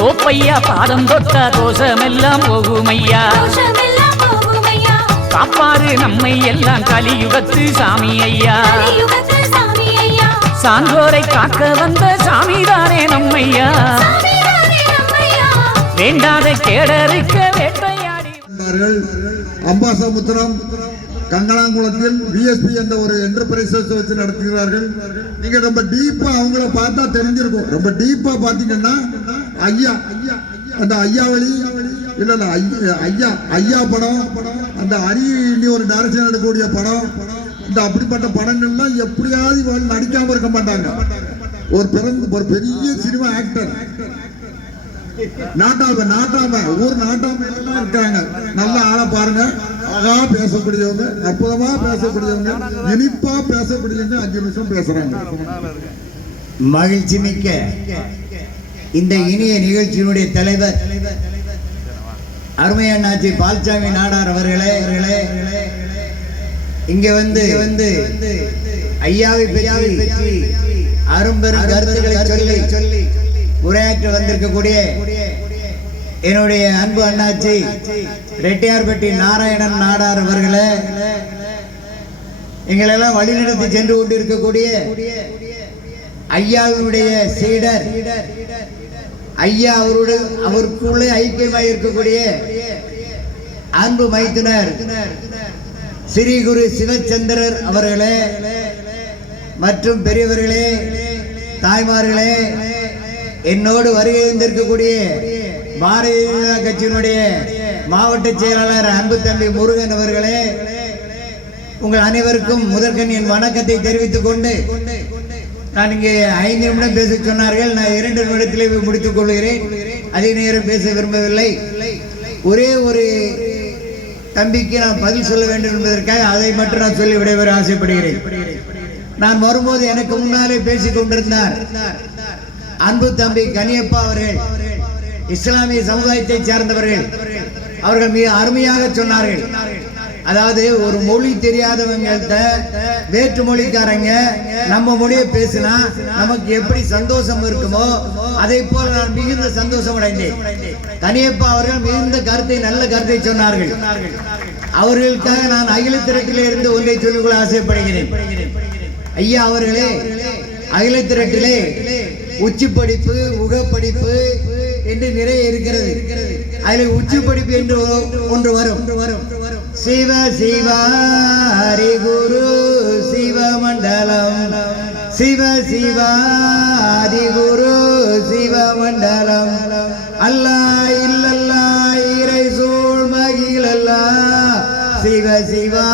தோப்பையா பாதம் தொட்ட தோஷமெல்லாம் போகுமையா? காப்பாறு நம்மை எல்லாம் கலியுகத்து சாமி ஐயா கலியுகத்து சாமி ஐயா சான்றோரை காக்க வந்த சாமிதானே நம்மையா? வேண்டாத கேடருக்க வேட்டையாடி. அம்பாசமுத்திரம் கங்களாங்குளத்தில் பிஎஸ்பி என்ற ஒரு என்டர்பிரைசஸ் வச்சு நடத்துகிறார்கள். நீங்க ரொம்ப டீப்பா அவங்கள பார்த்தா தெரிஞ்சிருக்கும். ரொம்ப டீப்பா பாத்தீங்கன்னா ஐயா அந்த ஐயாவளி இல்ல இல்ல ஐயா ஐயா ஐயா படம். அந்த அரி ஒரு டைரக்ஷன் எடுக்கக்கூடிய படம். இந்த அப்படிப்பட்ட படங்கள்லாம் எப்படியாவது இவங்க நடிக்காம இருக்க மாட்டாங்க. ஒரு பிறந்த ஒரு பெரிய சினிமா ஆக்டர் நாட்டாம நாட்டாம ஊர் நாட்டாம இருக்காங்க. நல்ல ஆளை பாருங்க. அழகா பேசக்கூடியவங்க அற்புதமா பேசக்கூடியவங்க இனிப்பா பேசக்கூடியவங்க அஞ்சு நிமிஷம் பேசுறாங்க. மகிழ்ச்சி மிக்க இந்த இனிய நிகழ்ச்சியினுடைய தலைவர் அருமையண்ணாச்சி பால்சாமி நாடார் அவர்களே அவர்களே இங்க வந்து வந்து ஐயாவை பெரியாவை பற்றி அரும்பெரும் கருத்துக்களை சொல்லி சொல்லி உரையாற்ற வந்திருக்கக்கூடிய என்னுடைய அன்பு அண்ணாச்சி ரெட்டியார்பட்டி நாராயணன் நாடார் அவர்களே எங்களெல்லாம் வழிநடத்தி சென்று கொண்டிருக்கக்கூடிய ஐயாவினுடைய சீடர் ஐயா அவரோடு அவருக்குள்ளே ஐக்கியமாக இருக்கக்கூடிய அன்பு மைத்துனர் ஸ்ரீ குரு சிவச்சந்திரர் அவர்களே மற்றும் பெரியவர்களே தாய்மார்களே என்னோடு வருகை வந்திருக்கக்கூடிய பாரதிய ஜனதா கட்சியினுடைய மாவட்ட செயலாளர் அன்பு தம்பி முருகன் அவர்களே உங்கள் அனைவருக்கும் முதற்கண் என் வணக்கத்தை தெரிவித்துக் கொண்டு நான் இங்கே ஐந்து நிமிடம் பேச சொன்னார்கள். நான் இரண்டு நிமிடத்திலே முடித்துக் கொள்கிறேன். அதிக நேரம் பேச விரும்பவில்லை. ஒரே ஒரு தம்பிக்கு நான் பதில் சொல்ல வேண்டும் என்பதற்காக அதை மட்டும் நான் சொல்லி விடைபெற ஆசைப்படுகிறேன். நான் வரும்போது எனக்கு முன்னாலே பேசிக் கொண்டிருந்தார். அன்பு தம்பி கனியப்பா அவர்கள் இஸ்லாமிய சமுதாயத்தை சேர்ந்தவர்கள். அவர்கள் மிக அருமையாக சொன்னார்கள். அதாவது ஒரு மொழி தெரியாதவங்கள்ட்ட வேற்று மொழிக்காரங்க நம்ம மொழியை பேசினா நமக்கு எப்படி சந்தோஷம் இருக்குமோ அதை போல நான் மிகுந்த சந்தோஷம் அடைந்தேன். கனியப்பா அவர்கள் மிகுந்த கருத்தை நல்ல கருத்தை சொன்னார்கள். அவர்களுக்காக நான் அகில இருந்து ஒன்றை சொல்லிக்கொள்ள ஆசைப்படுகிறேன். ஐயா அவர்களே அகிலத்திரட்டிலே உச்சி படிப்பு உகப்படிப்பு என்று நிறைய இருக்கிறது. அதில் உச்சி படிப்பு என்று ஒன்று வரும் வரும். சிவ சிவ ஹரி குரு சிவமண்டலம். சிவ சிவ ஹரி குரு சிவ அல்லா இல்லல்லா இறை சூழ் மகிழல்லா சிவ சிவா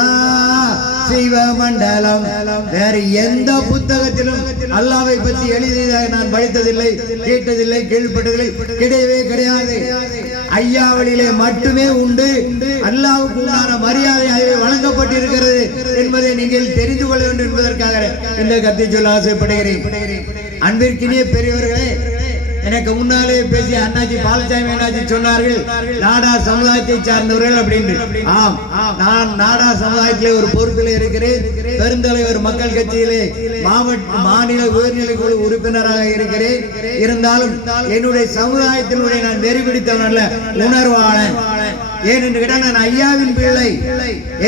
சிவ மண்டலம் வேற எந்த புத்தகத்திலும் அல்லாவை பற்றி எழுதியதாக நான் படித்ததில்லை கேட்டதில்லை கேள்விப்பட்டதில்லை கிடையவே கிடையாது. ஐயாவளியிலே மட்டுமே உண்டு. அல்லாவுக்கு உண்டான மரியாதை அதிலே வழங்கப்பட்டிருக்கிறது என்பதை நீங்கள் தெரிந்து கொள்ள வேண்டும் என்பதற்காக இந்த கத்தை சொல்ல ஆசைப்படுகிறேன். அன்பிற்கினிய பெரியவர்களே எனக்கு முன்னாலே பேசிய அண்ணாச்சி பாலசாமி அண்ணாச்சி சொன்னார்கள் நாடா சமுதாயத்தை சார்ந்தவர்கள் அப்படின்னு ஆம் நான் நாடா சமுதாயத்திலே ஒரு பொறுப்பில் இருக்கிறேன். பெருந்தலைவர் மக்கள் கட்சியிலே மாவட்ட மாநில உயர்நிலை குழு உறுப்பினராக இருக்கிறேன். இருந்தாலும் என்னுடைய சமுதாயத்தினுடைய நான் வெறிபிடித்தவன் அல்ல உணர்வாளன். ஏனென்று கேட்டால் நான் ஐயாவின் பிள்ளை.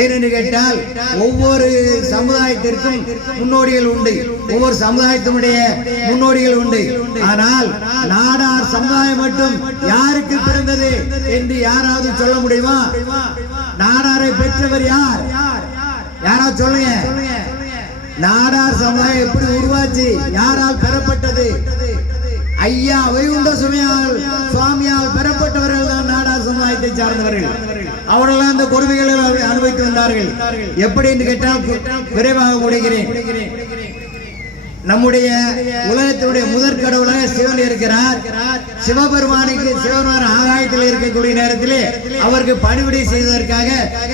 ஏனென்று கேட்டால் ஒவ்வொரு சமுதாயத்திற்கும் முன்னோடிகள் உண்டு. ஒவ்வொரு சமுதாயத்தினுடைய முன்னோடிகள் உண்டு. ஆனால் நாடார் சமுதாயம் மட்டும் யாருக்கு பிறந்தது என்று யாராவது சொல்ல முடியுமா? நாடாரை பெற்றவர் யார்? யாராவது சொல்லுங்க. நாடார் சமுதாயம் எப்படி உருவாச்சு? யாரால் பெறப்பட்டது? ஐயா வைகுண்ட சுமையால் சுவாமியால் பெறப்பட்டவர்கள் சமுதாயத்தை சார்ந்தவர்கள். அவர்களெல்லாம் அந்த கொடுமைகளை அனுபவித்து வந்தார்கள். எப்படி என்று கேட்டால் விரைவாக முடிகிறேன் நம்முடைய உலகத்தினுடைய முதற் கடவுளாக சிவன் இருக்கிறார். சிவபெருமானுக்கு சிவபெருமான் ஆகாயத்தில் இருக்கக்கூடிய நேரத்திலே அவருக்கு பணிவிடை செய்வதற்காக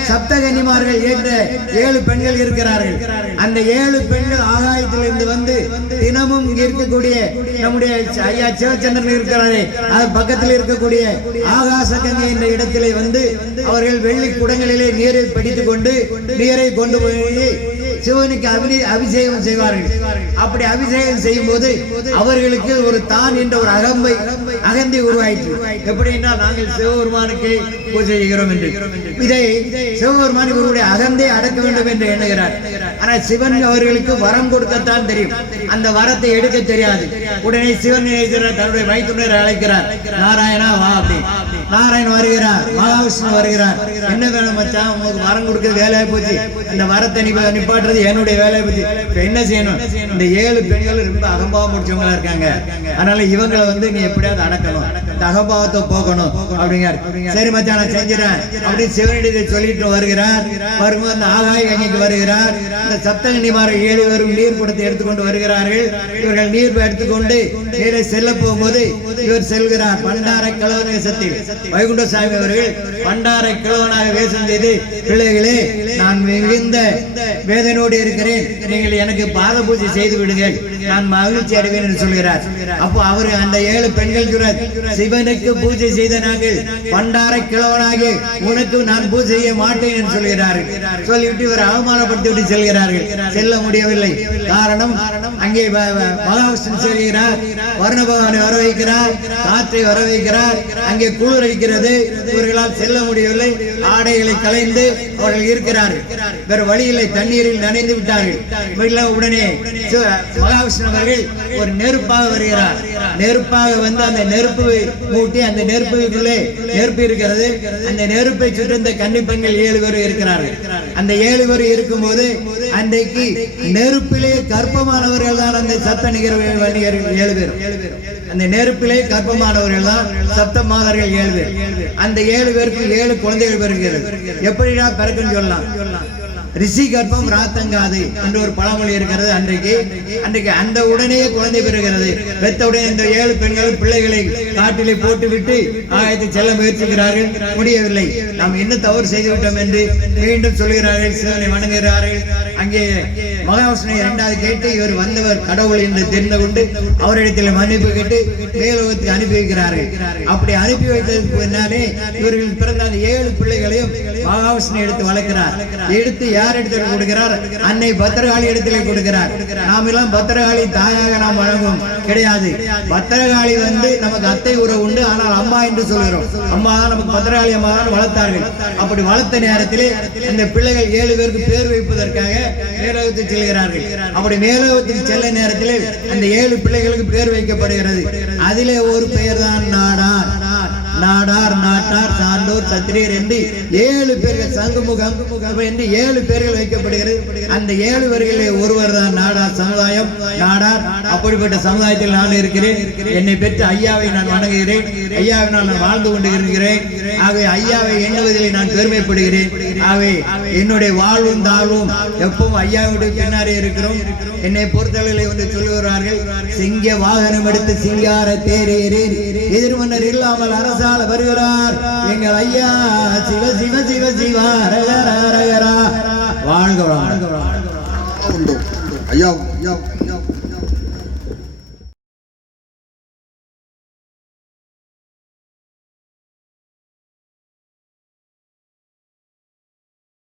சப்தகன்னிமார்கள் என்ற ஏழு பெண்கள் இருக்கிறார்கள். அந்த ஏழு பெண்கள் ஆகாயத்தில் இருந்து வந்து தினமும் இங்க இருக்கக்கூடிய நம்முடைய ஐயா சிவச்சந்திரன் இருக்கிறாரே அது பக்கத்தில் இருக்கக்கூடிய ஆகாச கங்கை என்ற இடத்திலே வந்து அவர்கள் வெள்ளி குடங்களிலே நீரை பிடித்துக் கொண்டு நீரை கொண்டு போய் சிவனுக்கு அபி அபிஷேகம் செய்வார்கள். அப்படி அபிஷேகம் செய்யும் போது அவர்களுக்கு ஒரு தான் என்ற ஒரு அகம்பை அகந்தி உருவாயிற்று. எப்படி என்றால் நாங்கள் சிவபெருமானுக்கு பூஜை செய்கிறோம் என்று. இதை சிவபெருமான் இவருடைய அகந்தை அடக்க வேண்டும் என்று எண்ணுகிறார். ஆனால் சிவன் அவர்களுக்கு வரம் கொடுக்கத்தான் தெரியும். அந்த வரத்தை எடுக்க தெரியாது. உடனே சிவன் தன்னுடைய மைத்துனரை அழைக்கிறார். நாராயணா வா அப்படி. நாராயண் வருகிறார். மகாவிஷ்ணு வருகிறார். என்ன வேணும் மச்சான்? உங்களுக்கு வரம் கொடுக்க வேலையா போச்சு. அந்த மரத்தை நிப்பாட்டுறது என்னுடைய வேலையை பத்தி. இப்ப என்ன செய்யணும்? இந்த ஏழு பெண்கள் ரொம்ப அகம்பாவம் முடிச்சவங்களா இருக்காங்க. அதனால இவங்களை வந்து நீ எப்படியாவது அடக்கணும். இந்த அகம்பாவத்தை போக்கணும் அப்படிங்கிறார். சரி மச்சான் நான் செஞ்சிடறேன் அப்படின்னு சிவனிடத்தை சொல்லிட்டு வருகிறார். வரும்போது அந்த ஆகாய கங்கைக்கு வருகிறார். இந்த சப்தகனி மாற ஏழு பேரும் நீர் குடத்தை எடுத்துக்கொண்டு வருகிறார்கள். இவர்கள் நீர் எடுத்துக்கொண்டு நீரை செல்ல போகும்போது இவர் செல்கிறார். பண்டார கிழவன் வேசத்தில் வைகுண்ட சாமி அவர்கள் பண்டார கிழவனாக வேஷம் செய்து பிள்ளைகளே நான் மிக மிகுந்த வேதனோடு இருக்கிறேன். நீங்கள் எனக்கு பாத பூஜை செய்து விடுங்கள். நான் மகிழ்ச்சி அடைவேன் என்று சொல்கிறார். அப்போ அவர் அந்த ஏழு பெண்கள் சொல்றார் சிவனுக்கு பூஜை செய்த நாங்கள் பண்டார கிழவனாகி உனக்கு நான் பூஜை செய்ய மாட்டேன் என்று சொல்கிறார்கள். சொல்லிவிட்டு இவர் அவமானப்படுத்தி விட்டு செல்கிறார்கள். செல்ல முடியவில்லை. காரணம் அங்கே வ- மகாவிஷ்ணு செல்கிறார் வருண பகவானை வர வைக்கிறார் காற்றை வர வைக்கிறார் அங்கே குளிர் அடிக்கிறது இவர்களால் செல்ல முடியவில்லை ஆடைகளை கலைந்து அவர்கள் இருக்கிறார்கள். வேறு வழியில்லை தண்ணீரில் நனைந்து விட்டார்கள். உடனே மகாவிஷ்ணு அவர்கள் ஒரு நெருப்பாக வருகிறார். நெருப்பாக வந்து அந்த நெருப்பு மூட்டி அந்த நெருப்புக்குள்ளே நெருப்பு இருக்கிறது. அந்த நெருப்பை சுற்றி இந்த ஏழு பேர் இருக்கிறார்கள். அந்த ஏழு பேர் இருக்கும்போது அன்றைக்கு நெருப்பிலே கற்பமானவர்கள் தான் அந்த சத்த நிகழ்வு வணிகர்கள் ஏழு பேர் அந்த நெருப்பிலே கற்பமானவர்கள் தான் சப்த மாதர்கள் ஏழு பேர் அந்த ஏழு பேருக்கு ஏழு குழந்தைகள் பிறக்கிறது. எப்படிடா பிறக்குன்னு சொல்லலாம்? ரிஷி கர்ப்பம் ராத்தங்காது என்று ஒரு பழமொழி இருக்கிறது அன்றைக்கு. அன்றைக்கு அந்த உடனே குழந்தை பெறுகிறது. பெத்த உடனே இந்த ஏழு பெண்கள் பிள்ளைகளை காட்டிலே போட்டுவிட்டு ஆயத்தை செல்ல முயற்சிக்கிறார்கள். முடியவில்லை. நாம் என்ன தவறு செய்து விட்டோம் என்று மீண்டும் சொல்கிறார்கள் சிவனை வணங்குகிறார்கள். அங்கே மகாவிஷ்ணு இரண்டாவது கேட்டு இவர் வந்தவர் கடவுள் என்று தெரிந்து கொண்டு அவரிடத்தில் மன்னிப்பு கேட்டு மேலோகத்துக்கு அனுப்பி வைக்கிறார்கள். அப்படி அனுப்பி வைத்ததுக்கு பின்னாலே இவர்கள் பிறந்த அந்த ஏழு பிள்ளைகளையும் மகாவிஷ்ணு எடுத்து வளர்க்கிறார். எடுத்து யார் இடத்துல கொடுக்கிறார்? அன்னை பத்திரகாளி இடத்துல கொடுக்கிறார். நாம் எல்லாம் பத்திரகாளி தாயாக நாம் வழங்கும். கிடையாது. பத்திரகாளி வந்து நமக்கு அத்தை உறவு உண்டு. ஆனால் அம்மா என்று சொல்கிறோம். அம்மா தான் நமக்கு பத்திரகாளி அம்மா தான் வளர்த்தார்கள். அப்படி வளர்த்த நேரத்திலே இந்த பிள்ளைகள் ஏழு பேருக்கு பேர் வைப்பதற்காக மேலோகத்தில் செல்கிறார்கள். அப்படி மேலோகத்தில் செல்ல நேரத்திலே அந்த ஏழு பிள்ளைகளுக்கு பேர் வைக்கப்படுகிறது. அதிலே ஒரு பெயர் தான் நாடான் நாடார் நாட்டார் சான்றோர் சத்திரியர் என்று ஏழு பேர்கள் சங்குமுகம். என்று ஏழு பேர்கள் வைக்கப்படுகிறது. அந்த ஏழு பேர்களிலே ஒருவர் தான் நாடார் சமுதாயம். நாடார் அப்படிப்பட்ட சமுதாயத்தில் நான் இருக்கிறேன். என்னை பெற்ற ஐயாவை நான் வணங்குகிறேன். ஐயாவினால் நான் வாழ்ந்து கொண்டு இருக்கிறேன் ஆகவே ஐயாவை எண்ணுவதிலே நான் பெருமைப்படுகிறேன். ஆகவே என்னுடைய வாழ்வும் தாழ்வும் எப்பவும் ஐயாவுடைய பின்னாரே இருக்கிறோம். என்னை பொறுத்தளவில் வந்து சொல்லுகிறார்கள் சிங்க வாகனம் எடுத்து சிங்கார தேரேறேன். எதிர்மன்னர் இல்லாமல் அரசால வருகிறார். எங்கள் ஐயா சிவ சிவ சிவ சிவா